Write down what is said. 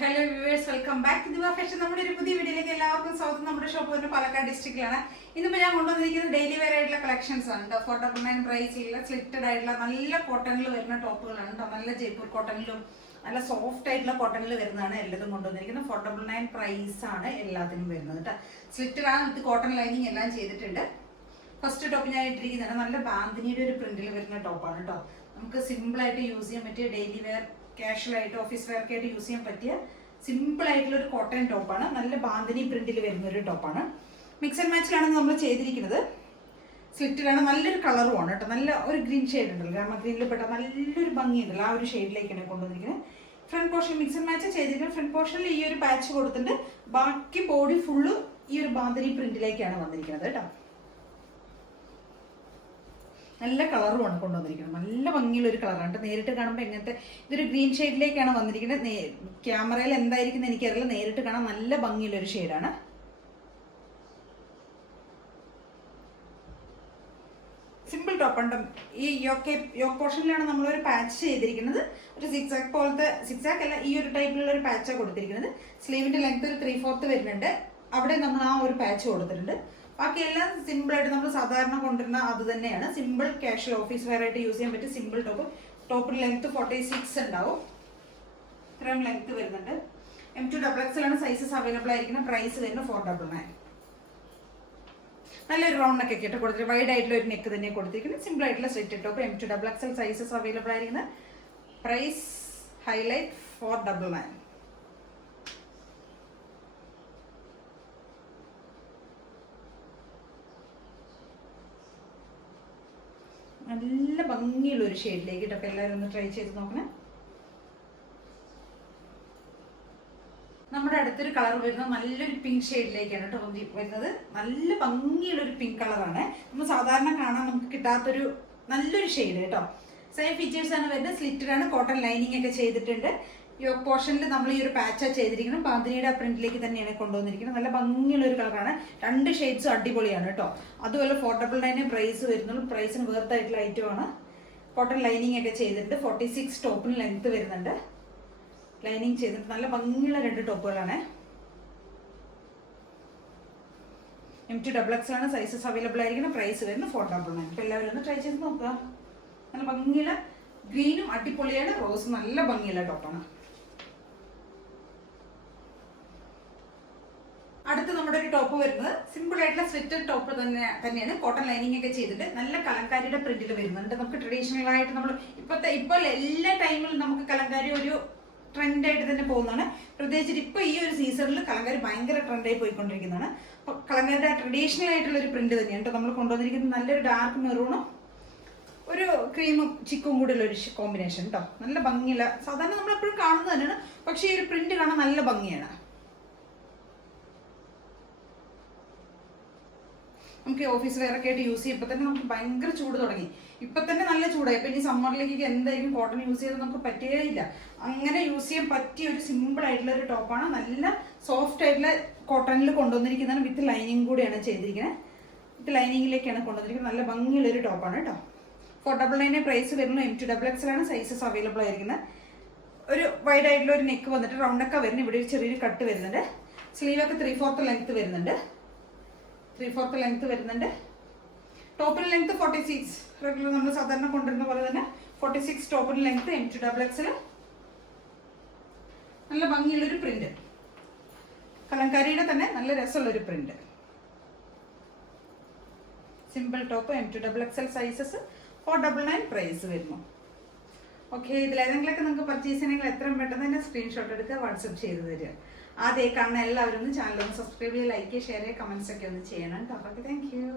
Hello viewers, welcome back to Diva Fashion. നമ്മുടെ ഒരു പുതിയ വീഡിയോയിലേക്ക് എല്ലാവർക്കും സ്വാഗതം. നമ്മുടെ ഷോപ്പ് വരുന്നത് പാലക്കാട് ഡിസ്ട്രിക്റ്റിലാണ്. ഇന്നിപ്പോൾ ഞാൻ കൊണ്ടുവന്നിരിക്കുന്നത് ഡെയിലി വെയർ ആയിട്ടുള്ള കളക്ഷൻസ് ആണ്. അഫോർഡബിൾ ആൻഡ് പ്രൈസിലുള്ള സ്ലിറ്റഡ് ആയിട്ടുള്ള നല്ല കോട്ടണിൽ വരുന്ന ടോപ്പുകളാണ് കേട്ടോ. നല്ല ജയ്പൂർ കോട്ടണിലും നല്ല സോഫ്റ്റ് ആയിട്ടുള്ള കോട്ടണിൽ വരുന്നതാണ് എല്ലാതും കൊണ്ടുവന്നിരിക്കുന്നത്. അഫോർഡബിൾ ആൻഡ് പ്രൈസ് ആണ് എല്ലാത്തിനും വരുന്നത് കേട്ടോ. സ്ലിറ്റഡ് ആണ്, വിത്ത് കോട്ടൺ ലൈനിങ് എല്ലാം ചെയ്തിട്ടുണ്ട്. ഫസ്റ്റ് ടോപ്പ് ഞാൻ ഇട്ടിരിക്കുന്നതാണ് നല്ല ബാന്തിനിയുടെ ഒരു പ്രിന്റിൽ വരുന്ന ടോപ്പാണ് കേട്ടോ. നമുക്ക് സിമ്പിൾ ആയിട്ട് യൂസ് ചെയ്യാൻ പറ്റിയ ഡെയിലി വെയർ, കാഷ്വൽ ആയിട്ട് ഓഫീസ് വെയർക്ക് ആയിട്ട് യൂസ് ചെയ്യാൻ പറ്റിയ സിമ്പിൾ ആയിട്ടുള്ള ഒരു കോട്ടൺ ടോപ്പാണ്. നല്ല ബാന്തിനി പ്രിന്റിൽ വരുന്ന ഒരു ടോപ്പാണ്. മിക്സ് ആൻഡ് മാച്ചിലാണ് നമ്മൾ ചെയ്തിരിക്കുന്നത്. സ്ലിറ്റിലാണ്, നല്ലൊരു കളറുമാണ് കേട്ടോ. നല്ല ഒരു ഗ്രീൻ ഷെയ്ഡ് ഉണ്ടല്ലോ, രാമ ഗ്രീനിൽ പെട്ട നല്ലൊരു ഭംഗിയുണ്ടല്ലോ, ആ ഒരു ഷെയ്ഡിലേക്കാണ് കൊണ്ടുവന്നിരിക്കുന്നത്. Front portion mix and match ചെയ്തിരിക്കുന്നത്. ഫ്രണ്ട് പോർഷനിൽ ഈ ഒരു പാച്ച് കൊടുത്തിട്ട് ബാക്കി ബോഡി ഫുള്ള് ഈ ഒരു ബാന്തിനി പ്രിന്റിലേക്കാണ് വന്നിരിക്കുന്നത് കേട്ടോ. നല്ല കളറുമാണ് കൊണ്ടുവന്നിരിക്കുന്നത്. നല്ല ഭംഗിയുള്ള ഒരു കളറാണ്. നേരിട്ട് കാണുമ്പോൾ എങ്ങനത്തെ ഇതൊരു ഗ്രീൻ ഷെയ്ഡിലേക്കാണ് വന്നിരിക്കുന്നത്. ക്യാമറയിൽ എന്തായിരിക്കും എനിക്കറിയില്ല, നേരിട്ട് കാണാൻ നല്ല ഭംഗിയുള്ള ഒരു ഷെയ്ഡാണ്. സിമ്പിൾ ടോപ്പ് ഉണ്ട്. ഈ യോക്ക് പോർഷനിലാണ് നമ്മളൊരു പാച്ച് ചെയ്തിരിക്കുന്നത്. ഒരു സിക്സാക്ക് പോലത്തെ, സിക്സാക്ക് അല്ല, ഈ ഒരു ടൈപ്പിലുള്ള ഒരു പാച്ചാണ് കൊടുത്തിരിക്കുന്നത്. സ്ലീവിന്റെ ലെങ്ത് ഒരു 3/4 വരുന്നുണ്ട്. അവിടെ നമ്മൾ ആ ഒരു പാച്ച് കൊടുത്തിട്ടുണ്ട്. ബാക്കിയെല്ലാം സിമ്പിളായിട്ട് നമ്മൾ സാധാരണ കൊണ്ടുവരുന്ന അത് തന്നെയാണ്. സിമ്പിൾ കാഷ്വൽ ഓഫീസ് വെയർ ആയിട്ട് യൂസ് ചെയ്യാൻ പറ്റിയ സിമ്പിൾ ടോപ്പ്. ടോപ്പിന് ലെങ്ത് 46 ഉണ്ടാവും. ഇത്രയും ലെങ്ത് വരുന്നുണ്ട്. M2XXL ആണ് സൈസസ് അവൈലബിൾ ആയിരിക്കുന്ന. പ്രൈസ് വരുന്നത് 499. നല്ലൊരു റൗണ്ട് നെക്ക് ഒക്കെ കൊടുത്തിട്ട് വൈഡ് ആയിട്ടുള്ള ഒരു നെക്ക് തന്നെ കൊടുത്തിരിക്കുന്നത്. സിമ്പിൾ ആയിട്ടുള്ള slitted top. M2XXL sizes available ആയിരിക്കുന്ന. Price highlight 499. നല്ല ഭംഗിയുള്ള ഒരു ഷെയ്ഡിലേക്ക് ഇട്ടപ്പോൾ എല്ലാവരും ഒന്ന് ട്രൈ ചെയ്ത് നോക്കണേ. നമ്മുടെ അടുത്തൊരു കളർ വരുന്നത് നല്ലൊരു പിങ്ക് ഷെയ്ഡിലേക്കാണ് കേട്ടോ വരുന്നത്. നല്ല ഭംഗിയുള്ള ഒരു പിങ്ക് കളറാണ്. നമ്മൾ സാധാരണ കാണാൻ നമുക്ക് കിട്ടാത്തൊരു നല്ലൊരു ഷെയ്ഡ് കേട്ടോ. സെയിം ഫീച്ചേഴ്സ് ആണ് വരുന്നത്. സ്ലിറ്റഡ് ആണ്, കോട്ടൺ ലൈനിങ് ഒക്കെ ചെയ്തിട്ടുണ്ട്. യോക്ക് പോർഷനിൽ നമ്മൾ ഈ ഒരു പാച്ചാണ് ചെയ്തിരിക്കുന്നത്. ബാന്തിനിയുടെ പ്രിന്റിലേക്ക് തന്നെയാണ് കൊണ്ടുവന്നിരിക്കുന്നത്. നല്ല ഭംഗിയുള്ള ഒരു കളറാണ്. രണ്ട് ഷെയ്ഡ്സും അടിപൊളിയാണ് കേട്ടോ. അതുപോലെ 499 പ്രൈസ് വരുന്നുള്ളൂ. പ്രൈസിന് വേർത്ത് ആയിട്ടുള്ള ഐറ്റമാണ്. കോട്ടൺ ലൈനിങ് ഒക്കെ ചെയ്തിട്ടുണ്ട്. 46 ടോപ്പിന് ലെങ്ത് വരുന്നുണ്ട്. ലൈനിങ് ചെയ്തിട്ട് നല്ല ഭംഗിയുള്ള രണ്ട് ടോപ്പുകളാണ്. M2XXL ആണ് സൈസസ് അവൈലബിൾ ആയിരിക്കണം. പ്രൈസ് വരുന്നത് 499. അപ്പോൾ എല്ലാവരും ഒന്ന് ട്രൈ ചെയ്ത് നോക്കുക. നല്ല ഭംഗിയുള്ള ഗ്രീനും അടിപൊളിയാണ്. റോസ് നല്ല ഭംഗിയുള്ള ടോപ്പാണ്. അടുത്ത് നമ്മുടെ ഒരു ടോപ്പ് വരുന്നത് സിമ്പിൾ ആയിട്ടുള്ള സ്ലിറ്റഡ് ടോപ്പ് തന്നെയാണ്. കോട്ടൺ ലൈനിങ് ഒക്കെ ചെയ്തിട്ട് നല്ല കലങ്കാരിയുടെ പ്രിന്റിൽ വരുന്നുണ്ട്. നമുക്ക് ട്രഡീഷണൽ ആയിട്ട് നമ്മൾ ഇപ്പോൾ എല്ലാ ടൈമിലും നമുക്ക് കലങ്കാരി ഒരു ട്രെൻഡായിട്ട് തന്നെ പോകുന്നതാണ്. പ്രത്യേകിച്ചിട്ട് ഇപ്പോൾ ഈ ഒരു സീസണിൽ കലങ്കാരി ഭയങ്കര ട്രെൻഡായി പോയിക്കൊണ്ടിരിക്കുന്നതാണ്. അപ്പോൾ കലങ്കാരിയുടെ ട്രഡീഷണൽ ആയിട്ടുള്ള ഒരു പ്രിന്റ് തന്നെയാണ് നമ്മൾ കൊണ്ടുവന്നിരിക്കുന്നത്. നല്ലൊരു ഡാർക്ക് മെറൂണും ഒരു ക്രീമും ചിക്കും കൂടെയുള്ള ഒരു കോമ്പിനേഷൻ കേട്ടോ. നല്ല ഭംഗിയുള്ള, സാധാരണ നമ്മൾ എപ്പോഴും കാണുന്നത് തന്നെയാണ്. പക്ഷേ ഈ ഒരു പ്രിന്റ് കാണാൻ നല്ല ഭംഗിയാണ്. നമുക്ക് ഓഫീസ് വെയറൊക്കെ ആയിട്ട് യൂസ് ചെയ്യും. ഇപ്പം തന്നെ നമുക്ക് ഭയങ്കര ചൂട് തുടങ്ങി. ഇപ്പം തന്നെ നല്ല ചൂടായി. ഇപ്പം ഇനി സമ്മറിലേക്ക് എന്തായാലും കോട്ടൺ യൂസ് ചെയ്ത് നമുക്ക് പറ്റുകയില്ല. അങ്ങനെ യൂസ് ചെയ്യാൻ പറ്റിയ ഒരു സിമ്പിൾ ആയിട്ടുള്ള ഒരു ടോപ്പാണ്. നല്ല സോഫ്റ്റ് ആയിട്ടുള്ള കോട്ടണിൽ കൊണ്ടുവന്നിരിക്കുന്നതാണ്. വിത്ത് ലൈനിങ് കൂടിയാണ് ചെയ്തിരിക്കുന്നത്. വിത്ത് ലൈനിങ്ങിലേക്കാണ് കൊണ്ടുവന്നിരിക്കുന്നത്. നല്ല ഭംഗിയുള്ള ഒരു ടോപ്പാണ് കേട്ടോ. 499 പ്രൈസ് വരുന്നു. M2XXL ആണ് സൈസസ് അവൈലബിൾ ആയിരിക്കുന്നത്. ഒരു വൈഡ് ആയിട്ടുള്ള ഒരു നെക്ക് വന്നിട്ട് റൗണ്ട് നെക്കാണ് വരുന്നത്. ഇവിടെ ഒരു ചെറിയൊരു കട്ട് വരുന്നുണ്ട്. സ്ലീവൊക്കെ 3/4 ലെങ്ത് വരുന്നുണ്ട്. 3/4 ലെങ്ത് വരുന്നുണ്ട്. ടോപ്പിന് ലെങ്ത് 46. റെഗുലർ നമ്മൾ സാധാരണ കൊണ്ടുവരുന്ന പോലെ തന്നെ 46 ടോപ്പിന് ലെങ്ത്. M2XXL. നല്ല ഭംഗിയുള്ളൊരു പ്രിന്റ്. കലങ്കാരിയുടെ തന്നെ നല്ല രസമുള്ളൊരു print. Simple top. M2XXL sizes 499 price വരുന്നു. ഓക്കെ, ഇതിലേതെങ്കിലൊക്കെ നിങ്ങൾക്ക് പർച്ചേസ് ചെയ്യണമെങ്കിൽ എത്രയും പെട്ടെന്ന് തന്നെ സ്ക്രീൻഷോട്ട് എടുക്കുക, വാട്സപ്പ് ചെയ്ത് തരിക. ആദ്യമായി കാണുന്ന എല്ലാവരും ഒന്ന് ചാനൽ ഒന്ന് സബ്സ്ക്രൈബ് ചെയ്യുക, ലൈക്ക് ചെയ്യുക, ഷെയർ ചെയ്യുക, കമൻസ് ഒക്കെ ഒന്ന് ചെയ്യണം കേട്ടോ. Okay, thank you.